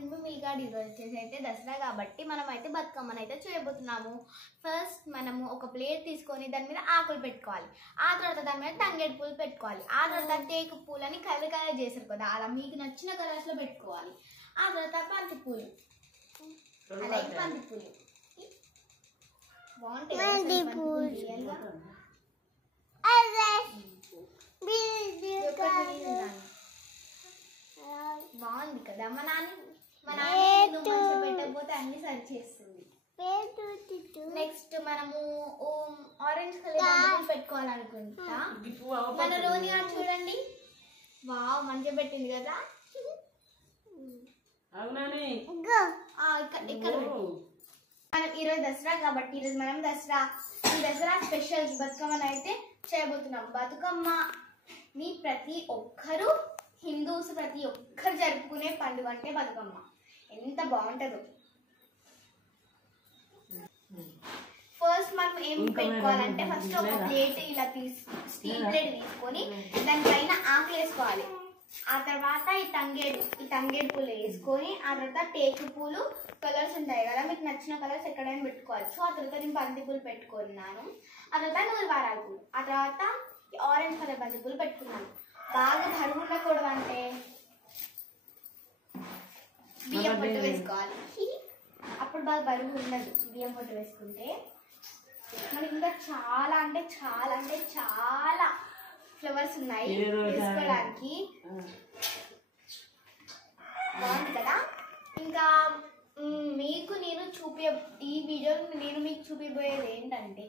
నేను మీ గాడి ఈరోజు వచ్చేసి అయితే దసరా కాబట్టి మనం అయితే బతుకమ్మని అయితే చేయబోతున్నాము. ఫస్ట్ మనము ఒక ప్లేట్ తీసుకొని దాని మీద ఆకులు పెట్టుకోవాలి. ఆ తర్వాత దాని మీద తంగేడు పూలు పెట్టుకోవాలి. ఆ తర్వాత టేకు పూలని కలర్ కలర్ చేసారు కదా, అలా మీకు నచ్చిన కలర్స్లో పెట్టుకోవాలి. ఆ తర్వాత బంతి పూలు, అలాగే బంతి పూలు బాగుంటాయి. బాగుంది కదా. మా నాన్న మంచిగా పెట్టకపోతే అన్ని సరి చేస్తుంది. నెక్స్ట్ మనము ఆరెంజ్ కలర్ పెట్టుకోవాలనుకుంటా. మన రోని గారు చూడండి, వావ్ మంచిగా పెట్టింది కదా. ఇక్కడ మనం ఈరోజు దసరా కాబట్టి ఈరోజు మనం దసరా స్పెషల్ బతుకమ్మని అయితే చేయబోతున్నాం. బతుకమ్మని ప్రతి ఒక్కరు హిందూస్ ప్రతి ఒక్కరు జరుపుకునే పండుగ అంటే బతుకమ్మ. ఎంత బాగుంటుందో. ఫస్ట్ మనం ఏం పెట్టుకోవాలంటే ఫస్ట్ ఒక ప్లేట్ ఇలా స్టీల్ ప్లేట్ తీసుకొని దానిపైన ఆకులు వేసుకోవాలి. ఆ తర్వాత ఈ తంగేడు పూలు వేసుకొని ఆ తర్వాత టేకు పూలు కలర్స్ ఉంటాయి కదా, మీకు నచ్చిన కలర్స్ ఎక్కడైనా పెట్టుకోవచ్చు. ఆ తర్వాత నేను బంతి పూలు పెట్టుకున్నాను. ఆ తర్వాత నూరువారాల పూలు, ఆ తర్వాత ఆరెంజ్ కలర్ బంతి పూలు పెట్టుకున్నాను. బాగా బరువు ఉండకూడదు అంటే బియ్యం పొట్టు వేసుకోవాలి. అప్పుడు బాగా బరువు ఉండదు బియ్యం పొట్టు వేసుకుంటే. మనకి ఇంకా చాలా అంటే చాలా అంటే చాలా ఫ్లవర్స్ ఉన్నాయి వేసుకోవడానికి. బాగుంది కదా. ఇంకా మీకు నేను ఈ వీడియోలో నేను మీకు చూపిపోయేది ఏంటంటే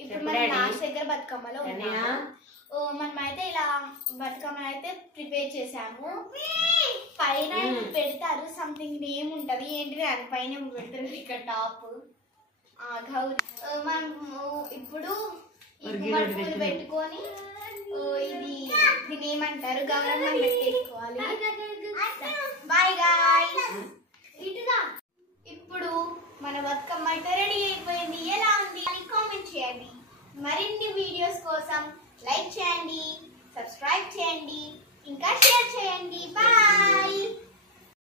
ఇప్పుడు మనం లాస్ట్ దగ్గర బతుకమ్మలో ఉన్నాము. మనమైతే ఇలా బతుకమ్మ అయితే ప్రిపేర్ చేసాము. పైన పెడతారు సంథింగ్ నేమ్ ఉంటుంది, ఏంటి దాని పైన పెడతారు ఇక్కడ టాప్ గౌరీ. మనం ఇప్పుడు పూలు పెట్టుకొని దీన్ని ఏమంటారు గౌరమ్మ పెట్టేసుకోవాలి. Bye guys. ఇప్పుడు మన బతుకమ్మ అయితే రెడీ అయిపోయింది. ఎలా ఉంది అని కామెంట్ చేయండి. మరిన్ని వీడియోస్ కోసం లైక్ చేయండి, సబ్స్క్రైబ్ చేయండి, ఇంకా షేర్ చేయండి. బాయ్.